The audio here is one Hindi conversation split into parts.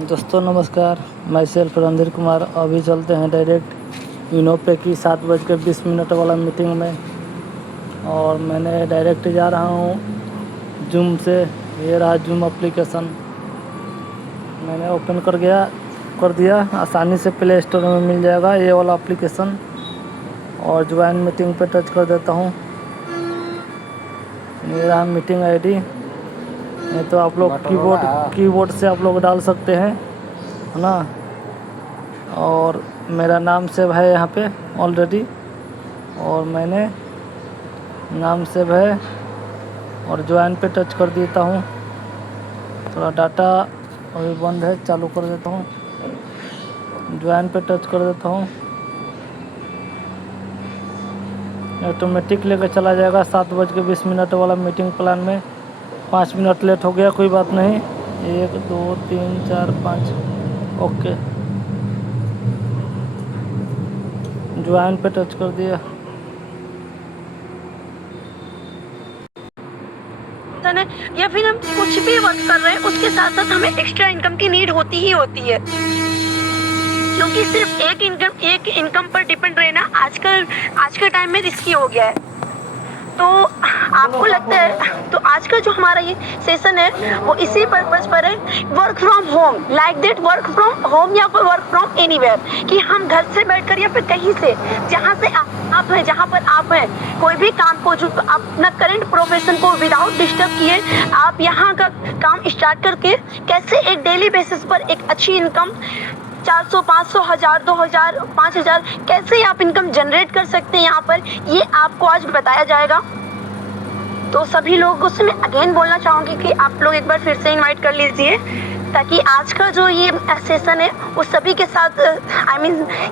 दोस्तों नमस्कार, मैं सेल्फ रणधीर कुमार। अभी चलते हैं डायरेक्ट इनोपे की 7:20 वाला मीटिंग में। और मैंने डायरेक्ट जा रहा हूँ जूम से। ये रहा जूम एप्लीकेशन, मैंने ओपन कर दिया। आसानी से प्ले स्टोर में मिल जाएगा ये वाला एप्लीकेशन। और ज्वाइन मीटिंग पे टच कर देता हूँ। ये रहा मीटिंग आईडी। ये तो आप लोग कीबोर्ड से आप लोग डाल सकते हैं, है ना। और मेरा नाम सेव है यहाँ पे ऑलरेडी, और मैंने नाम सेव है। और ज्वाइन पे टच कर देता हूँ। थोड़ा डाटा अभी बंद है, चालू कर देता हूँ। ज्वाइन पे टच कर देता हूँ। ऑटोमेटिक लेकर चला जाएगा 7:20 वाला मीटिंग प्लान में। 5 मिनट लेट हो गया, कोई बात नहीं। 1 2 3 4 5 ओके। ज्वाइन पे टच कर दिया। या फिर हम कुछ भी वर्क कर रहे हैं, उसके साथ साथ हमें एक्स्ट्रा इनकम की नीड होती ही होती है, क्योंकि सिर्फ एक इनकम पर डिपेंड रहना आज का टाइम में रिस्की हो गया है। तो आपको लगता है, तो आज का जो हमारा ये सेशन है वो इसी पर्पज पर है, work from home, like that, work from home या फिर वर्क फ्रॉम एनीवेयर, कि हम घर से बैठकर या फिर कहीं से, जहाँ से आप हैं, जहाँ पर आप हैं, कोई भी काम को, जो अपना करंट प्रोफेशन को विदाउट डिस्टर्ब किए आप यहाँ का काम स्टार्ट करके कैसे एक डेली बेसिस पर एक अच्छी इनकम 400, 500, 1000, 2000, 5000 कैसे आप इनकम जनरेट कर सकते हैं यहाँ पर, ये आपको आज बताया जाएगा। तो सभी लोगों से मैं अगेन बोलना चाहूँगी कि आप लोग एक बार फिर से इनवाइट कर लीजिए, ताकि आज का जो ये सेशन है वो सभी के साथ,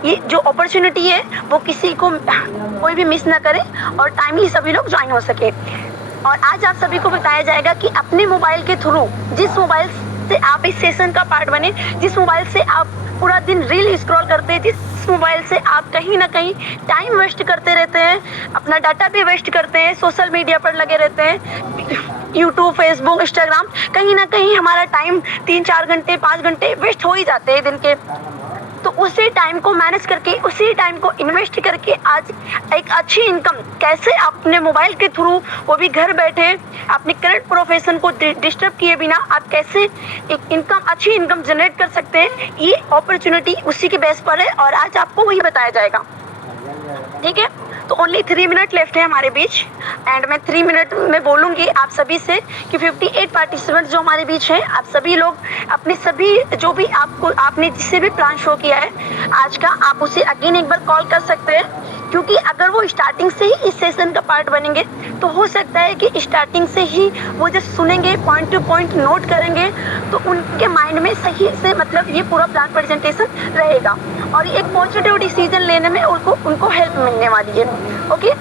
ये जो अपॉर्चुनिटी है वो किसी को कोई भी मिस ना करे और टाइमली सभी लोग ज्वाइन हो सके। और आज आप सभी को बताया जाएगा कि अपने मोबाइल के थ्रू, जिस मोबाइल से आप इस सेशन का पार्ट बने, जिस मोबाइल से आप पूरा दिन रील स्क्रॉल करते हैं, जिस मोबाइल से आप कहीं ना कहीं टाइम वेस्ट करते रहते हैं, अपना डाटा भी वेस्ट करते हैं, सोशल मीडिया पर लगे रहते हैं, यूट्यूब, फेसबुक, इंस्टाग्राम, कहीं ना कहीं हमारा टाइम 3-4 घंटे 5 घंटे वेस्ट हो ही जाते हैं दिन के। तो उसी टाइम को मैनेज करके, उसी टाइम को इन्वेस्ट करके आज एक अच्छी इनकम कैसे अपने मोबाइल के थ्रू, वो भी घर बैठे, अपने करंट प्रोफेशन को डिस्टर्ब किए बिना आप कैसे एक इनकम, अच्छी इनकम जनरेट कर सकते हैं, ये अपॉर्चुनिटी उसी के बेस पर है और आज आपको वही बताया जाएगा। ठीक है, तो ओनली 3 मिनट लेफ्ट है हमारे बीच, एंड मैं 3 मिनट में बोलूँगी आप सभी से कि 58 पार्टिसिपेंट जो हमारे बीच हैं, आप सभी लोग अपने सभी जो भी आपने जिससे भी प्लान शो किया है आज का, आप उसे अगेन एक बार कॉल कर सकते हैं, क्योंकि अगर वो स्टार्टिंग से ही इस सेशन का पार्ट बनेंगे तो हो सकता है कि स्टार्टिंग से ही वो जब सुनेंगे, पॉइंट टू पॉइंट नोट करेंगे, तो उनके माइंड में सही से मतलब ये पूरा प्लान प्रेजेंटेशन रहेगा और एक पॉजिटिव डिसीजन लेने में उनको हेल्प मिलने वाली है। ओके,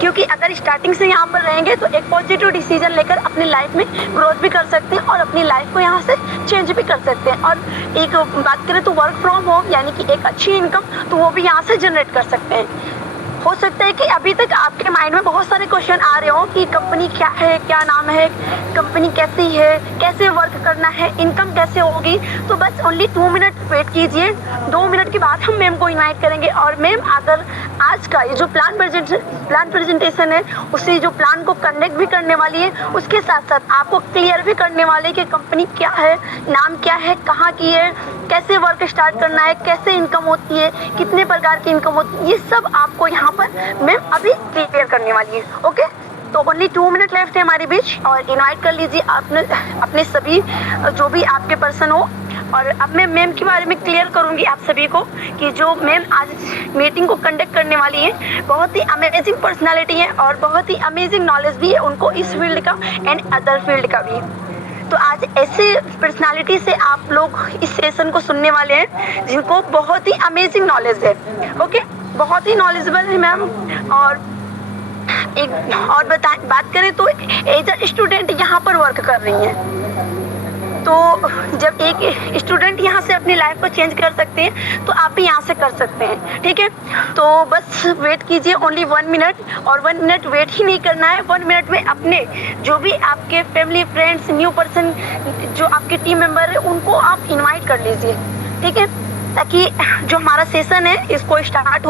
क्योंकि अगर स्टार्टिंग से यहाँ पर रहेंगे तो एक पॉजिटिव डिसीजन लेकर अपनी लाइफ में ग्रोथ भी कर सकते हैं और अपनी लाइफ को यहाँ से चेंज भी कर सकते हैं। और एक बात करें तो वर्क फ्रॉम होम यानी कि एक अच्छी इनकम, तो वो भी यहाँ से जनरेट कर सकते हैं। हो सकता है कि अभी तक आपके माइंड में बहुत सारे क्वेश्चन आ रहे हो कि कंपनी क्या है, क्या नाम है, कंपनी कैसी है, कैसे वर्क करना है, इनकम कैसे होगी। तो बस ओनली 2 मिनट वेट कीजिए, 2 मिनट के बाद हम मैम को इनवाइट करेंगे और मैम अगर आज का ये जो प्लान प्रेजेंटेशन है, उसी जो प्लान को कंडक्ट भी करने वाली है, उसके साथ साथ आपको क्लियर भी करने वाले कि कंपनी क्या है, नाम क्या है, कहाँ की है, कैसे वर्क स्टार्ट करना है, कैसे इनकम होती है, कितने प्रकार की इनकम होती है, ये सब आपको यहाँ पर मैम अभी क्लियर करने वाली है। ओके, तो ओनली 2 मिनट लेफ्ट है हमारे बीच और इनवाइट कर लीजिए अपने सभी जो भी आपके पर्सन हो। और अब मैं मैम के बारे में क्लियर करूंगी आप सभी को कि जो मैम आज मीटिंग को कंडक्ट करने वाली है, बहुत ही अमेजिंग पर्सनालिटी है और बहुत ही अमेजिंग नॉलेज भी है उनको इस फील्ड का एंड अदर फील्ड का भी। तो आज ऐसे पर्सनालिटी से आप लोग इस सेशन को सुनने वाले हैं जिनको बहुत ही अमेजिंग नॉलेज है। ओके, बहुत ही नॉलेजेबल है मैम। और एक और बात करें तो एज अ स्टूडेंट यहाँ पर वर्क कर रही हैं। तो जब एक स्टूडेंट यहाँ से अपनी लाइफ को चेंज कर सकते हैं तो आप भी यहाँ से कर सकते हैं, ठीक है। तो बस वेट कीजिए ओनली 1 मिनट, और 1 मिनट वेट ही नहीं करना है। 1 मिनट में अपने जो भी आपके फैमिली, फ्रेंड्स, न्यू पर्सन, जो आपके टीम मेंबर है, उनको आप इन्वाइट कर लीजिए, ठीक है, ताकि जो हमारा सेशन है इसको स्टार्ट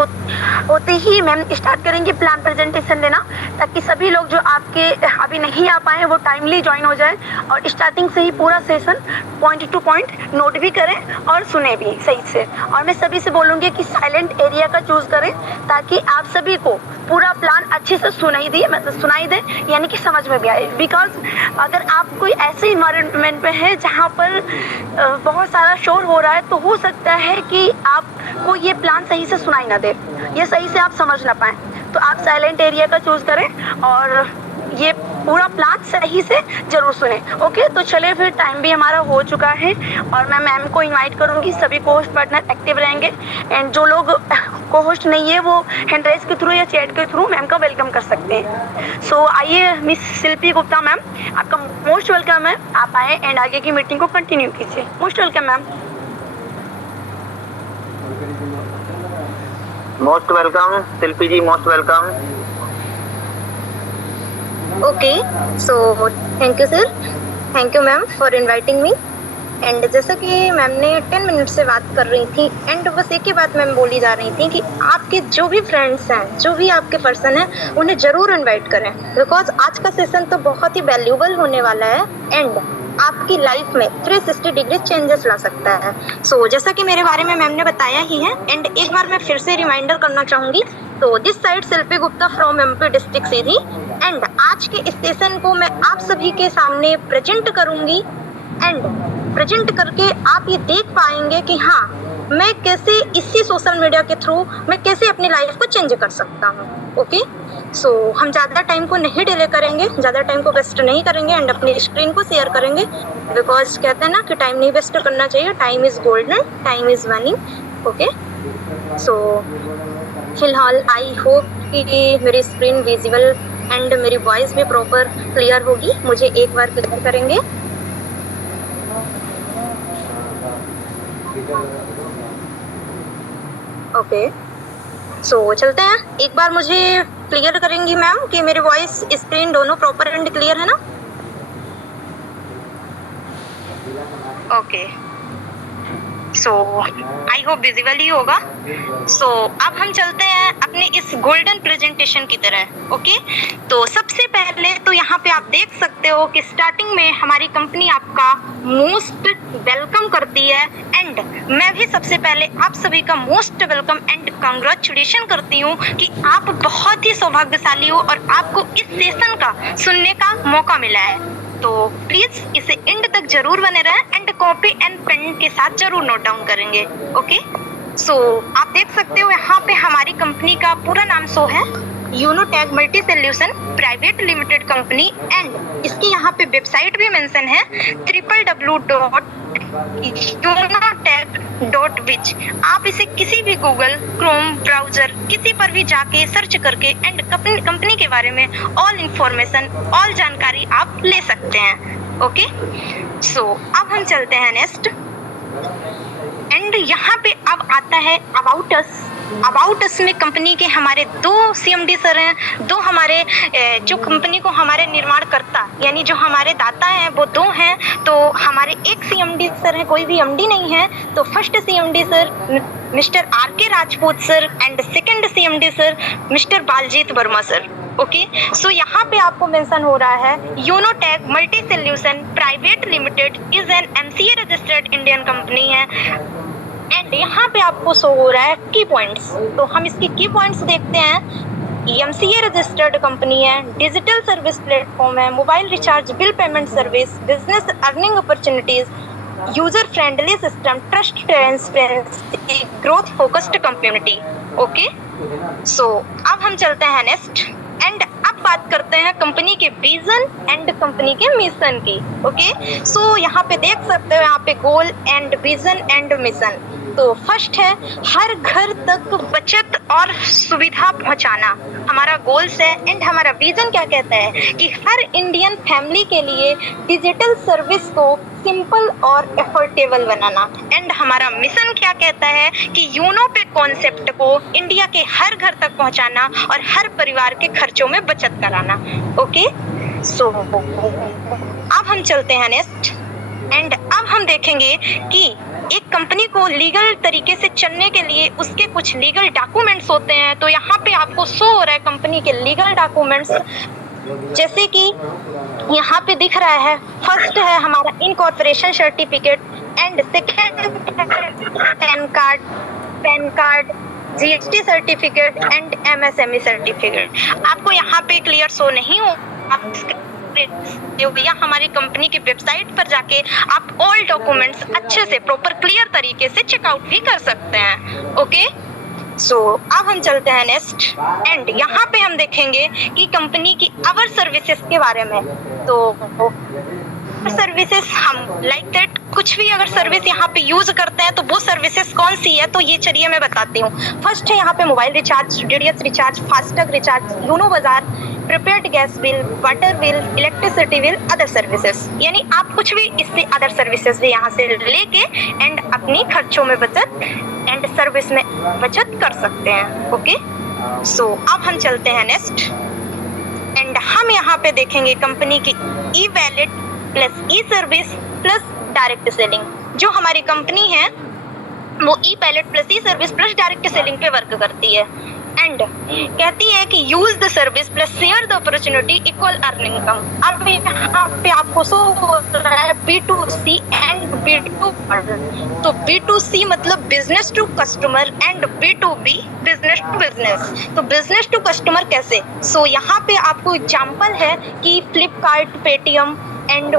होते ही मैम स्टार्ट करेंगे प्लान प्रेजेंटेशन देना, ताकि सभी लोग जो आपके अभी नहीं आ पाए वो टाइमली ज्वाइन हो जाए और स्टार्टिंग से ही पूरा session point two point note भी करें और सुने भी सही से। और मैं सभी से बोलूँगी कि साइलेंट एरिया का चूज़ करें, ताकि आप सभी को पूरा प्लान अच्छे से सुनाई दे, यानी कि समझ में भी आए। बिकॉज अगर आप कोई ऐसे इन्वायरमेंट में है जहाँ पर बहुत सारा शोर हो रहा है, तो हो सकता है कि आपको ये प्लान सही से सुनाई ना दे, ये सही से आप समझ ना पाएँ। तो आप साइलेंट एरिया का चूज़ करें और ये पूरा प्लान सही से जरूर सुने। ओके, तो चलिए फिर टाइम भी हमारा हो चुका है और मैं मैम को इनवाइट करूँगी। सभी को होस्ट पार्टनर एक्टिव रहेंगे एंड जो लोग को होस्ट नहीं है वो हैंड रेज के थ्रू या चैट के थ्रू मैम का वेलकम कर सकते हैं। सो आइए मिस शिल्पी गुप्ता मैम, आपका मोस्ट वेलकम है, आप आए एंड आगे की मीटिंग को कंटिन्यू कीजिए। Most welcome ma'am. Most welcome Shilpi ji, most welcome. Okay, so thank you sir, thank you ma'am for inviting me. And जैसा कि मैम ने 10 मिनट से बात कर रही थी एंड बस एक ही बात मैम बोली जा रही थी कि आपके जो भी फ्रेंड्स हैं, जो भी आपके पर्सन हैं, उन्हें ज़रूर इनवाइट करें, बिकॉज आज का सेशन तो बहुत ही वैल्यूबल होने वाला है एंड आपकी लाइफ में 360 डिग्री चेंजेस ला सकता है। सो जैसा कि मेरे बारे में मैम ने बताया ही है एंड एक बार मैं फिर से रिमाइंडर करना चाहूँगी। तो this side Shilpi Gupta from MP district Sidhi and आज के इस सेशन को मैं आप सभी के सामने प्रेजेंट करूँगी एंड प्रेजेंट करके आप ये देख पाएंगे कि हाँ, मैं कैसे इसी सोशल मीडिया के थ्रू मैं कैसे अपनी लाइफ को चेंज कर सकता हूँ। ओके, सो हम ज़्यादा टाइम को नहीं डिले करेंगे, ज़्यादा टाइम को वेस्ट नहीं करेंगे एंड अपनी स्क्रीन को शेयर करेंगे, बिकॉज कहते हैं ना कि टाइम नहीं वेस्ट करना चाहिए, time is golden, time is money. Okay, so फिलहाल आई होप कि मेरी स्क्रीन विजिबल एंड मेरी वॉइस भी प्रॉपर क्लियर होगी। मुझे एक बार क्लियर करेंगे। ओके, सो चलते हैं। एक बार मुझे क्लियर करेंगी मैम कि मेरी वॉइस, स्क्रीन दोनों प्रॉपर एंड क्लियर है ना? Okay, so I hope visible ही होगा। सो अब हम चलते हैं अपने इस गोल्डन प्रेजेंटेशन की तरह। ओके, तो सबसे पहले तो यहाँ पे आप देख सकते हो कि स्टार्टिंग में हमारी कंपनी आपका मोस्ट वेलकम करती है एंड मैं भी सबसे पहले आप सभी का मोस्ट वेलकम एंड कंग्रेचुलेशन करती हूँ कि आप बहुत ही सौभाग्यशाली हो और आपको इस सेशन का सुनने का मौका मिला है। तो प्लीज इसे एंड तक जरूर बने रहें एंड कॉपी एंड पेन के साथ जरूर नोट डाउन करेंगे। ओके, सो आप देख सकते हो यहाँ पे हमारी कंपनी का पूरा नाम शो है Unotech multi solution private limited company and इसकी यहाँ पे वेबसाइट भी मेंशन है www.unotech.biz। आप इसे किसी भी गूगल क्रोम ब्राउजर किसी पर भी जाके सर्च करके एंड कंपनी के बारे में ऑल इंफॉर्मेशन, ऑल जानकारी आप ले सकते हैं। ओके, सो अब हम चलते हैं नेक्स्ट एंड यहाँ पे अब आता है अबाउट अस। अबाउट अस में कंपनी के हमारे 2 CMD सर हैं, 2 हमारे जो कंपनी को हमारे निर्माण करता यानी जो हमारे दाता हैं वो 2 हैं। तो हमारे एक CMD सर हैं, कोई भी MD नहीं है। तो first CMD sir mister RK Rajput sir and second CMD sir mister Baljeet Verma sir. Okay, so यहाँ पे आपको मेंशन हो रहा है Unotech multi solution private limited is an MCA registered Indian company है एंड यहाँ पे आपको शो हो रहा है की पॉइंट्स। तो हम इसकी की पॉइंट्स देखते हैं। MCA रजिस्टर्ड कंपनी है, डिजिटल सर्विस प्लेटफॉर्म है, mobile recharge bill payment service, business earning opportunities, user friendly system, trust transparency, growth focused community. Okay, so अब हम चलते हैं नेक्स्ट एंड अब बात करते हैं कंपनी के विजन एंड कंपनी के मिशन की। ओके, सो यहाँ पे देख सकते हो यहाँ पे goal and vision and mission. तो फर्स्ट है हर घर तक बचत और सुविधा पहुंचाना, हमारा गोल्स है एंड हमारा विजन क्या कहता है कि हर इंडियन फैमिली के लिए डिजिटल सर्विस को सिंपल और एफोर्डेबल बनाना। एंड हमारा मिशन क्या कहता है कि यूनो पे कॉन्सेप्ट को इंडिया के हर घर तक पहुंचाना और हर परिवार के खर्चों में बचत कराना। ओके, सो अब हम चलते हैं नेक्स्ट एंड अब हम देखेंगे कि एक कंपनी को लीगल तरीके से चलने के लिए उसके कुछ लीगल डॉक्यूमेंट्स होते हैं। तो यहाँ पे आपको शो हो रहा है कंपनी के लीगल डॉक्यूमेंट्स, जैसे कि यहाँ पे दिख रहा है। फर्स्ट है हमारा incorporation certificate and second pan card, GST certificate and MSME certificate. आपको यहाँ पे क्लियर शो नहीं हो, या हमारी कंपनी की वेबसाइट पर जाके आप ऑल डॉक्यूमेंट्स अच्छे से प्रॉपर क्लियर तरीके से चेकआउट भी कर सकते हैं। ओके, सो अब हम चलते हैं नेक्स्ट एंड यहाँ पे हम देखेंगे कि कंपनी की अवर सर्विसेज के बारे में। तो सर्विसेज हम लाइक दैट कुछ भी अगर सर्विस यहाँ पे यूज करते हैं तो वो सर्विसेज कौन सी है, तो ये चलिए मैं बताती हूँ। फर्स्ट है यहाँ पे mobile recharge, DTH recharge, FASTag recharge, Uno बाजार, prepaid gas bill, water bill, electricity bill, other services. यानी आप कुछ भी इससे अदर सर्विसेज भी यहाँ से लेके एंड अपनी खर्चों में बचत एंड सर्विस में बचत कर सकते हैं। ओके, सो अब हम चलते हैं नेक्स्ट एंड हम यहाँ पे देखेंगे कंपनी की ई वैलेट प्लस ई सर्विस प्लस डायरेक्ट सेलिंग। जो हमारी कंपनी है वो ई वैलेट प्लस ई सर्विस प्लस डायरेक्ट सेलिंग पे वर्क करती है एंड कहती है कि use the service plus share the opportunity equal earning income. अब यहाँ पे आपको शो हो रहा है B2C एंड B2, तो B2C मतलब business to customer and B2B business to business. तो बिजनेस टू कस्टमर कैसे, सो यहाँ पे आपको एग्जांपल है कि फ्लिपकार्ट, पेटीएम एंड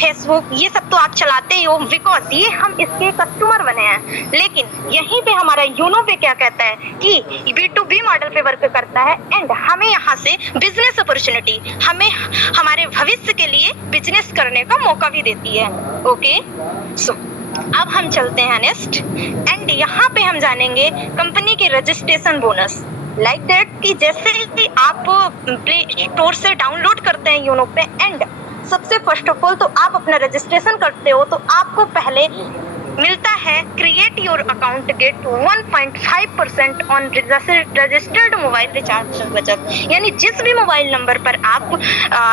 फेसबुक, ये सब तो आप चलाते ही हो बिकॉज ये हम इसके कस्टमर बने हैं। लेकिन यहीं पे हमारा यूनो पे क्या कहता है कि B2B मॉडल पे वर्क करता है एंड हमें यहाँ से बिजनेस अपॉर्चुनिटी, हमें हमारे भविष्य के लिए बिजनेस करने का मौका भी देती है। ओके, सो अब हम चलते हैं नेक्स्ट एंड यहाँ पे हम जानेंगे कंपनी के रजिस्ट्रेशन बोनस। लाइक दैट कि जैसे कि आप प्ले स्टोर से डाउनलोड करते हैं यूनो पे एंड सबसे फर्स्ट ऑफ ऑल तो आप अपना रजिस्ट्रेशन करते हो तो आपको पहले मिलता है create your account get 1.5% on registered mobile recharge बचत। यानी जिस भी मोबाइल नंबर पर आप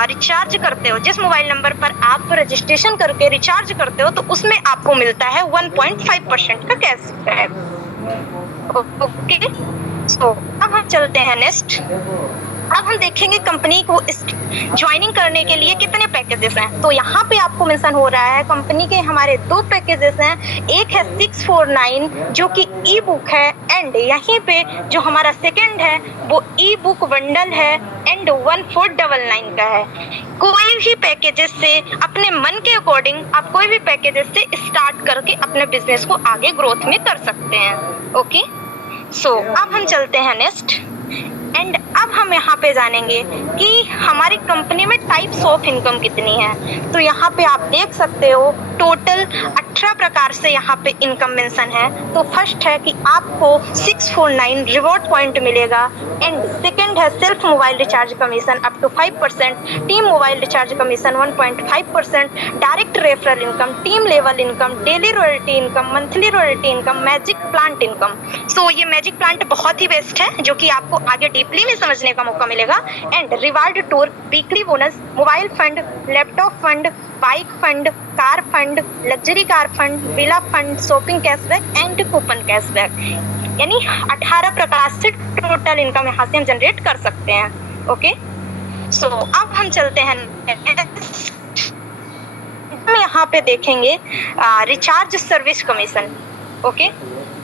रिचार्ज करते हो, जिस मोबाइल नंबर पर आप रजिस्ट्रेशन करके रिचार्ज करते हो, तो उसमें आपको मिलता है 1.5% का कैशबैक। ओके, सो अब हम चलते हैं नेक्स्ट। अब हम देखेंगे कंपनी को ज्वाइनिंग करने के लिए कितने पैकेजेस हैं। तो यहाँ पे आपको मेंशन हो रहा है कंपनी के हमारे 2 पैकेजेस हैं। एक है 649 जो कि ई बुक है एंड यहीं पे जो हमारा सेकंड है वो ई बुक बंडल है एंड 1499 का है। कोई भी पैकेजेस से अपने मन के अकॉर्डिंग आप कोई भी पैकेजेस से स्टार्ट करके अपने बिजनेस को आगे ग्रोथ में कर सकते हैं। ओके, सो अब हम चलते हैं नेक्स्ट एंड अब हम यहाँ पे जानेंगे कि हमारी कंपनी में टाइप्स ऑफ इनकम कितनी है। तो यहाँ पे आप देख सकते हो टोटल 18 प्रकार से यहाँ पे इनकम मेंशन है। तो फर्स्ट है कि आपको 649 रिवॉर्ड पॉइंट मिलेगा एंड सेकंड है self mobile recharge commission up to 5%, team mobile recharge commission 1.5%, direct referral income, team level income, daily royalty income, monthly royalty income, magic plant income. So ये मैजिक प्लांट बहुत ही बेस्ट है जो कि आपको आगे डीपली में समझने का मौका मिलेगा and reward tour, weekly bonus, mobile fund, laptop fund, bike fund, car fund, luxury car fund, villa fund, shopping cashback and coupon cashback. यानी 18 प्रकार से टोटल इनकम यहाँ से हम जनरेट कर सकते हैं। ओके, सो अब हम चलते हैं हम यहाँ पे देखेंगे रिचार्ज सर्विस कमीशन। ओके,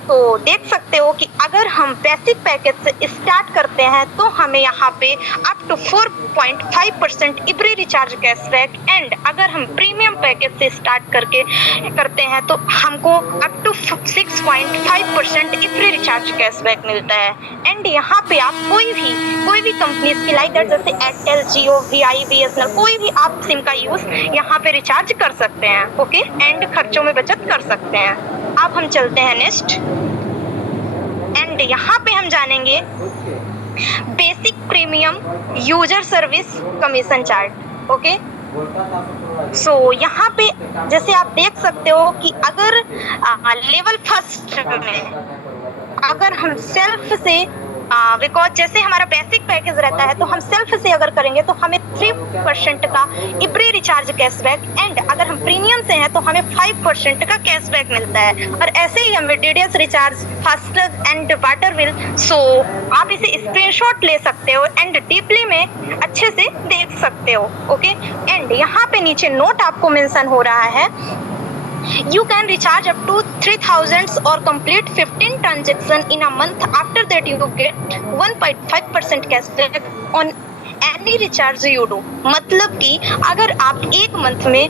तो देख सकते हो कि अगर हम बेसिक पैकेज से स्टार्ट करते हैं तो हमें यहाँ पे up to 4.5% every recharge cashback and अगर हम प्रीमियम पैकेज से स्टार्ट करते हैं तो हमको up to 6.5% every recharge cashback मिलता है। एंड यहाँ पे आप कोई भी कंपनी की लाइक दैट जैसे एयरटेल, जियो, वीआई, बीएसएनएल कोई भी आप सिम का यूज यहाँ पे रिचार्ज कर सकते हैं। ओके, एंड खर्चों में बचत कर सकते हैं। अब हम चलते हैं नेक्स्ट, एंड यहाँ पे हम जानेंगे basic premium user service commission chart. Okay, so यहाँ पे जैसे आप देख सकते हो कि अगर लेवल फर्स्ट में अगर हम सेल्फ से बिकॉज जैसे हमारा बेसिक पैकेज रहता है तो हम सेल्फ से अगर करेंगे तो हमें 3% का एवरी रिचार्ज कैशबैक, एंड अगर हम प्रीमियम से हैं तो हमें 5% का कैशबैक मिलता है। और ऐसे ही हमें DDS recharge, FASTag and water bill, so आप इसे स्क्रीनशॉट ले सकते हो एंड डीपली में अच्छे से देख सकते हो। ओके, एंड यहाँ पे नीचे नोट आपको मेंशन हो रहा है, you can recharge up to 3000 or complete 15 transactions in a month. After that you get 1.5% cashback on any recharge you do। मतलब कि अगर आप एक मंथ में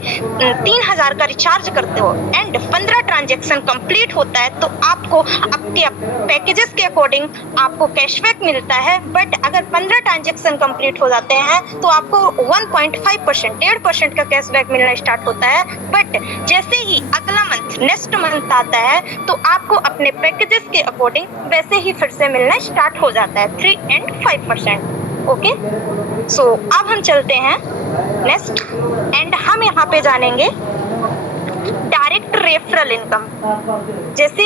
3000 का रिचार्ज करते हो एंड 15 ट्रांजेक्शन कंप्लीट होता है तो आपको आपके पैकेजेस के अकॉर्डिंग आपको कैशबैक मिलता है। बट अगर 15 ट्रांजेक्शन कंप्लीट हो जाते हैं तो आपको 1.5% 1.5% का कैशबैक मिलना स्टार्ट होता है। बट जैसे ही अगला मंथ नेक्स्ट मंथ आता है तो आपको अपने पैकेजेस के अकॉर्डिंग वैसे ही फिर से मिलना स्टार्ट हो जाता है 3 and 5%। ओके, सो अब हम चलते हैं नेक्स्ट, एंड हम यहाँ पे जानेंगे डायरेक्ट रेफरल इनकम। जैसे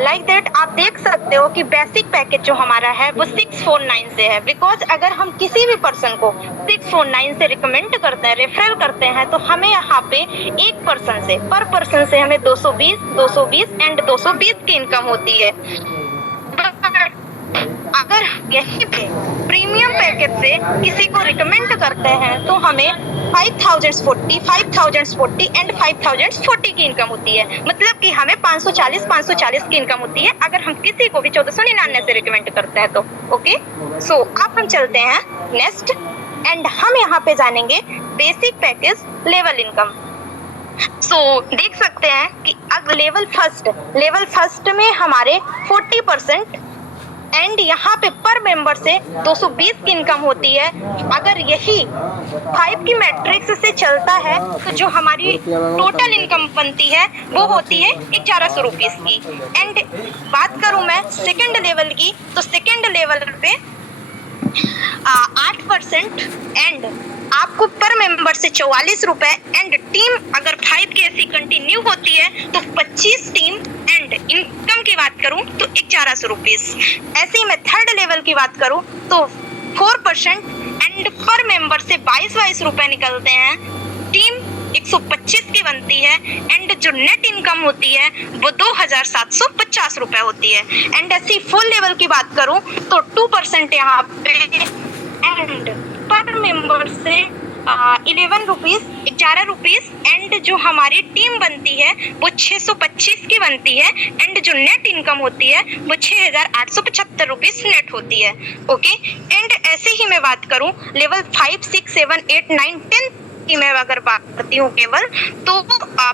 लाइक दैट आप देख सकते हो कि बेसिक पैकेज जो हमारा है वो 649 से है। बिकॉज अगर हम किसी भी पर्सन को 649 से रिकमेंड करते हैं, रेफरल करते हैं, तो हमें यहाँ पे एक पर्सन से पर पर्सन से हमें 220 एंड 220 की इनकम होती है। अगर यहीं पे प्रीमियम पैकेज से किसी को रिकमेंड करते हैं तो हमें 5040 एंड 5040 की इनकम होती है। मतलब कि हमें 540 की इनकम होती है अगर हम किसी को भी 1499 से रिकमेंड करते हैं तो। ओके, सो अब हम चलते हैं नेक्स्ट, एंड हम यहाँ पे जानेंगे बेसिक पैकेज लेवल इनकम। सो देख सकते हैं कि अगर लेवल फर्स्ट में हमारे 40% एंड यहाँ पे पर मेंबर से 220 की इनकम होती है। अगर यही 5 की मैट्रिक्स से चलता है तो जो हमारी टोटल इनकम बनती है वो होती है 1100 रुपीज़ की। एंड बात करूँ मैं सेकेंड लेवल की तो सेकेंड लेवल पे 8% एंड आपको पर मेंबर से 44 रुपए, एंड टीम अगर 5 की ऐसी कंटिन्यू होती है तो 25 टीम, एंड इनकम की बात करूं तो 1100 रुपीज़। ऐसे ही मैं थर्ड लेवल की बात करूं तो 4% एंड पर मेंबर से 22 रुपए निकलते हैं। टीम 125 की बनती है एंड जो नेट इनकम होती है वो 2750 रुपए होती है। एंड ऐसी फुल लेवल की बात करूं तो 2% यहाँ पे एंड पर मेंबर से 11 रुपीज़ एंड जो हमारी टीम बनती है वो 625 की बनती है एंड जो नेट इनकम होती है वो 6875 रुपीज़ नेट होती है। ओके, एंड ऐसे ही मैं बात करूं लेवल 5, 6, 7, 8, 9, 10 की मैं अगर बात करती हूँ केवल तो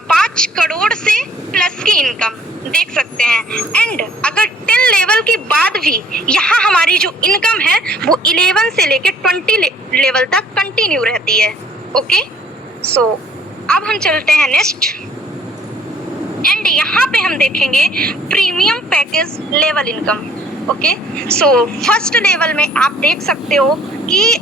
5 करोड़ से प्लस की इनकम देख सकते हैं। एंड अगर 10 लेवल के बाद भी यहाँ हमारी जो इनकम है वो 11 से लेकर 20 लेवल तक कंटिन्यू रहती है। ओके, सो अब हम चलते हैं नेक्स्ट, एंड यहाँ पे हम देखेंगे premium package level income. Okay, so first level में आप देख सकते हो कि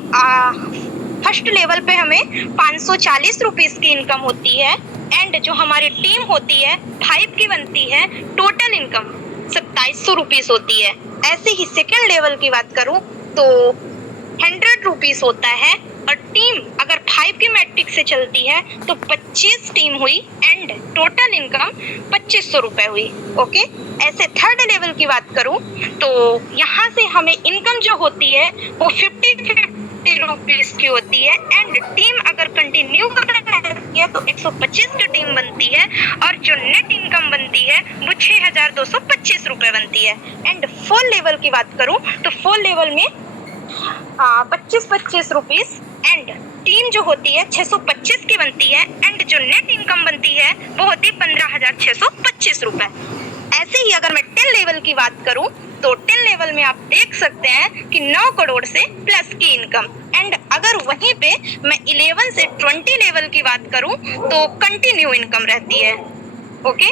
फर्स्ट लेवल पे हमें 540 रुपीज़ की इनकम होती है एंड जो हमारी टीम होती है 5 की बनती है, टोटल इनकम 2700 रुपीज़ होती है। ऐसे ही सेकेंड लेवल की बात करूं तो 100 रुपीज़ होता है और टीम अगर 5 की मैट्रिक से चलती है तो 25 टीम हुई एंड टोटल इनकम 2500 रुपये हुई। ओके, ऐसे थर्ड लेवल की बात करूं तो यहाँ से हमें इनकम जो होती है वो 50 रुपीज़ की होती है एंड टीम अगर कंटिन्यू करती है तो 125 की टीम बनती है और जो नेट इनकम बनती है वो 6225 रुपये बनती है। एंड फुल लेवल की बात करूं तो फुल लेवल में 25 रुपीज़ एंड टीम जो होती है 625 की बनती है एंड जो नेट इनकम बनती है वो होती है 15,625 रुपये। ऐसे ही अगर मैं 10 लेवल की बात करूं तो 10 लेवल में आप देख सकते हैं कि 9 करोड़ से प्लस की इनकम। एंड अगर वहीं पे मैं 11 से 20 लेवल की बात करूं तो कंटिन्यू इनकम रहती है। ओके,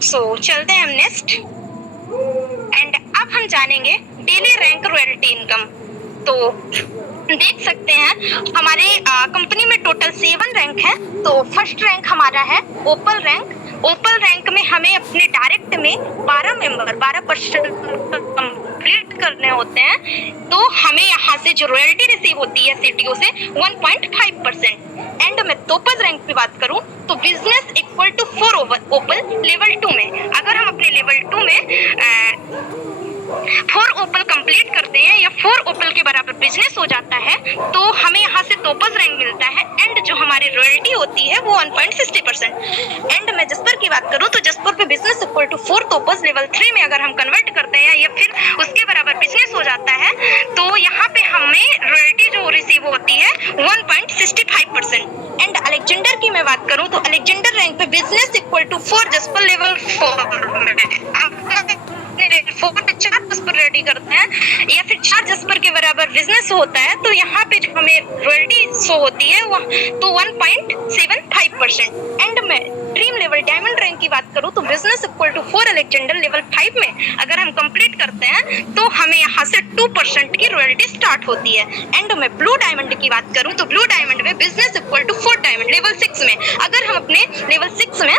सो चलते हैं हम नेक्स्ट एंड अब हम जानेंगे डेली रैंक रॉयल्टी इनकम। तो देख सकते हैं हमारे कंपनी में टोटल 7 रैंक है। तो फर्स्ट रैंक हमारा है ओपल रैंक। ओपल रैंक में हमें अपने डायरेक्ट में 12% कंप्लीट करने होते हैं, तो हमें यहाँ से जो रॉयल्टी रिसीव होती है सीटीओ से 1.5%। एंड मैं टोपल रैंक की बात करूँ तो business equal to 4 opal level 2 में अगर हम अपने लेवल 2 में 4 ओपल कंप्लीट करते हैं या 4 ओपल के बराबर बिजनेस हो जाता है तो हमें यहाँ से टोपस रैंक मिलता है। एंड जो हमारी रॉयल्टी होती है वो 1.60%। एंड मैं जस्पर की बात करूँ तो जस्पर पे बिजनेस इक्वल टू 4 टोपस लेवल 3 में अगर हम कन्वर्ट करते हैं या फिर उसके बराबर बिजनेस हो जाता है तो यहाँ पे हमें रॉयल्टी जो रिसीव होती है 1.65%। एंड अलेक्जेंडर की मैं बात करूँ तो अलेक्जेंडर रैंक पे business equal to 4 jasper level 4 पे 4 जस्पर रेडी करते हैं या फिर 4 जस्पर के बराबर बिजनेस होता है तो यहाँ पे जो हमें रॉयल्टी शो होती है वो तो 1.75%। एंड मैं ड्रीम लेवल डायमंड रैंक की बात करूँ तो business equal to 4 Alexander level 5 में अगर हम कंप्लीट करते हैं तो हमें यहाँ से 2% की रॉयल्टी स्टार्ट होती है। एंड मैं ब्लू डायमंड की बात करूँ तो ब्लू डायमंड में business equal to 4 diamond level 6 में अगर हम अपने लेवल 6 में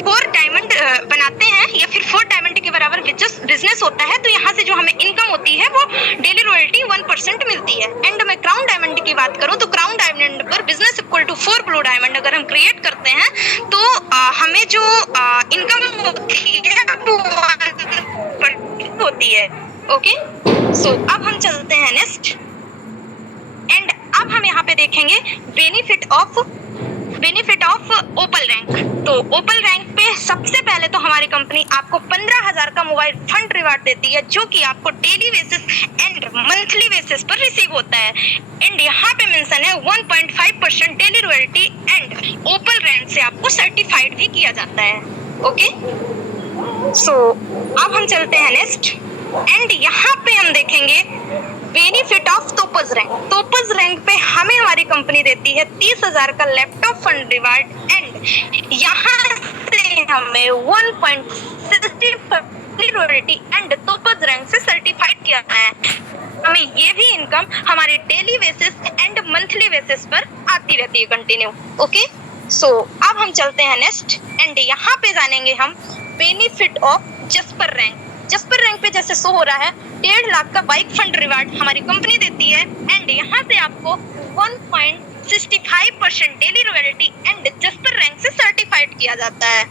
4 डायमंड बनाते हैं या फिर 4 डायमंड के बराबर बिजनेस होता है तो यहाँ से जो हमें इनकम होती है वो डेली रॉयल्टी 1% मिलती है। एंड मैं क्राउन डायमंड की बात करूँ तो क्राउन डायमंड पर business equal to 4 blue diamond अगर हम क्रिएट करते हैं तो हमें जो इनकम होती है वो 1% होती है। ओके, सो अब हम चलते हैं नेक्स्ट एंड अब हम यहाँ पे देखेंगे बेनिफिट ऑफ ओपल रैंक। तो ओपल रैंक पे सबसे पहले तो हमारी कंपनी आपको 15,000 का मोबाइल फंड रिवार्ड देती है जो कि आपको daily basis and monthly basis पर रिसीव होता है। एंड यहाँ पे मेंशन है 1.5% daily royalty and opal rank से आपको सर्टिफाइड भी किया जाता है। ओके, सो अब हम चलते हैं नेक्स्ट एंड यहाँ पे हम देखेंगे बेनिफिट ऑफ टोपस रैंक। टोपस रैंक पे हमें हमारी कंपनी देती है 30,000 का लैपटॉप फंड रिवार्ड एंड यहाँ से हमें 1.60% रॉयल्टी एंड टोपस रैंक से सर्टिफाइड किया है। हमें ये भी इनकम हमारे daily basis and monthly basis पर आती रहती है कंटिन्यू। ओके, सो अब हम चलते हैं नेक्स्ट एंड यहाँ पे जानेंगे हम benefit of jasper rank. Jasper rank पे जैसे शो हो रहा है 1.5 लाख का बाइक फंड रिवार्ड हमारी कंपनी देती है एंड यहाँ से आपको 1.65% daily royalty and jasper rank से सर्टिफाइड किया जाता है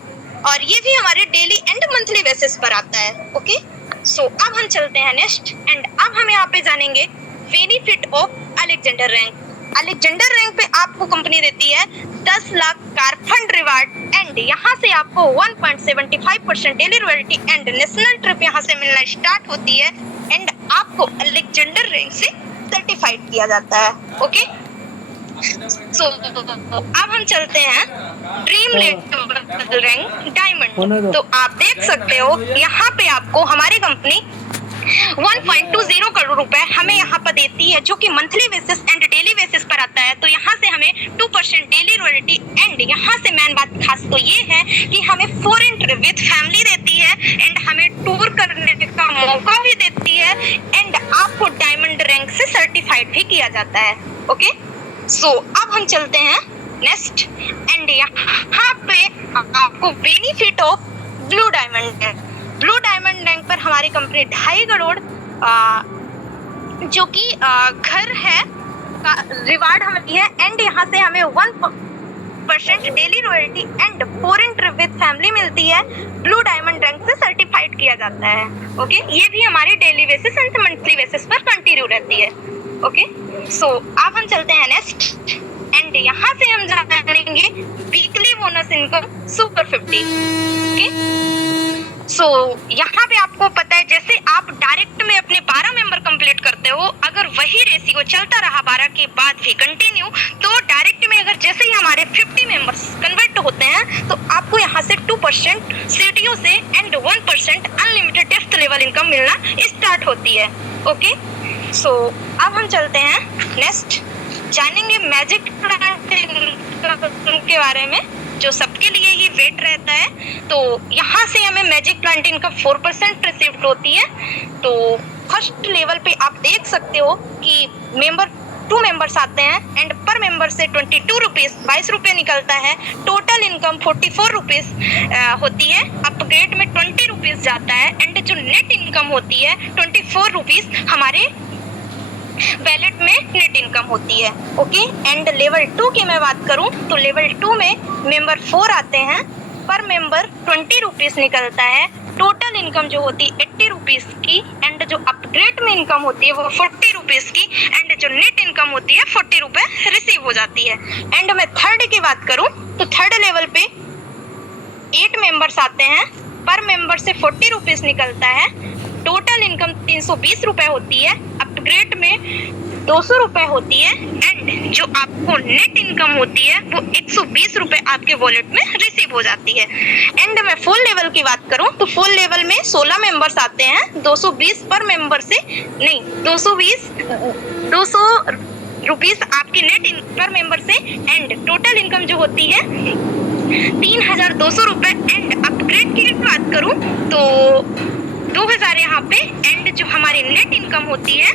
और ये भी हमारे डेली एंड मंथली बेसिस पर आता है। ओके, सो अब हम चलते हैं नेक्स्ट एंड अब हम यहाँ पे जानेंगे benefit of Alexander rank. Alexander rank पे आपको कंपनी देती है 10 lakh car fund reward and यहाँ से आपको 1.75% daily royalty and national trip यहाँ से मिलना स्टार्ट होती है एंड आपको अलेक्जेंडर रैंक से सर्टिफाइड किया जाता है। ओके, सो अब हम चलते हैं ड्रीम लेवल रैंक डायमंड। तो आप देख सकते हो यहाँ पे आपको हमारी कंपनी 1.20 करोड़ रुपए हमें यहाँ पर देती है जो कि monthly basis and daily basis पर आता है। तो यहाँ से हमें 2% डेली रॉयल्टी एंड यहाँ से मेन बात खास तो ये है कि हमें फॉरेन ट्रिप विद फैमिली देती है एंड हमें टूर करने का मौका भी देती है एंड आपको डायमंड रैंक से सर्टिफाइड भी किया जाता है। ओके, सो अब हम चलते हैं नेक्स्ट एंड यहाँ पे आपको बेनिफिट ऑफ ब्लू डायमंड है। ब्लू डायमंड रैंक पर हमारी कंपनी 2.5 करोड़ जो कि घर है का रिवार्ड हमें दिया है एंड यहाँ से हमें 1% daily royalty and foreign trip with family मिलती है। ब्लू डायमंड रैंक से सर्टिफाइड किया जाता है। ओके, ये भी हमारे daily basis and monthly basis पर कंटिन्यू रहती है। ओके, सो अब हम चलते हैं नेक्स्ट एंड यहाँ से हम जानेंगे weekly bonus income super 50। Okay, so यहाँ पे आपको पता है जैसे आप डायरेक्ट में अपने 12 मेंबर कंप्लीट करते हो अगर वही रेशियो चलता रहा 12 के बाद भी कंटिन्यू तो डायरेक्ट में अगर जैसे ही हमारे 50 मेंबर्स कन्वर्ट होते हैं तो आपको यहाँ से 2% सीटीओ से and 1% unlimited depth level income मिलना स्टार्ट होती है। ओके, सो अब हम चलते हैं नेक्स्ट जानेंगे मैजिक के बारे में जो सबके लिए ही वेट रहता है। तो यहाँ से हमें मैजिक प्लांट इनकम 4% रिसीव्ड होती है। तो फर्स्ट लेवल पे आप देख सकते हो कि टू मेंबर्स आते हैं एंड पर मेंबर से 22 रुपीज 22 रुपये निकलता है। टोटल इनकम 44 रुपीज होती है। अपग्रेड में 20 रुपीज जाता है एंड जो नेट इनकम होती है 24 रुपीज हमारे वैलेट में नेट इनकम होती है। ओके, एंड लेवल 2 की मैं बात करूं तो लेवल 2 में मेंबर 4 आते हैं। पर मेंबर 20 रुपीज निकलता है। टोटल इनकम जो होती है 80 रुपीज की एंड जो अपग्रेड में इनकम होती है वो 40 रुपीज की एंड जो नेट इनकम होती है 40 रुपए रिसीव हो जाती है। एंड मैं थर्ड की बात करूं तो थर्ड लेवल पे 8 मेंबर्स आते हैं। पर मेंबर से 40 रुपीज निकलता है। टोटल इनकम 320 रुपए होती है। अपग्रेड में 200 रुपए होती है एंड जो आपको नेट इनकम होती है वो 120 रुपए आपके वॉलेट में रिसीव हो जाती है। एंड मैं फुल लेवल की बात करूं तो फुल लेवल में 16 मेंबर्स आते हैं। 220 पर मेंबर से नहीं 200 रुपीस आपके नेट पर मेंबर से एंड टोटल इनकम जो होती है 3200 रुपए। एंड अपग्रेड की बात करूं तो 2000 यहाँ पे एंड जो हमारी नेट इनकम होती है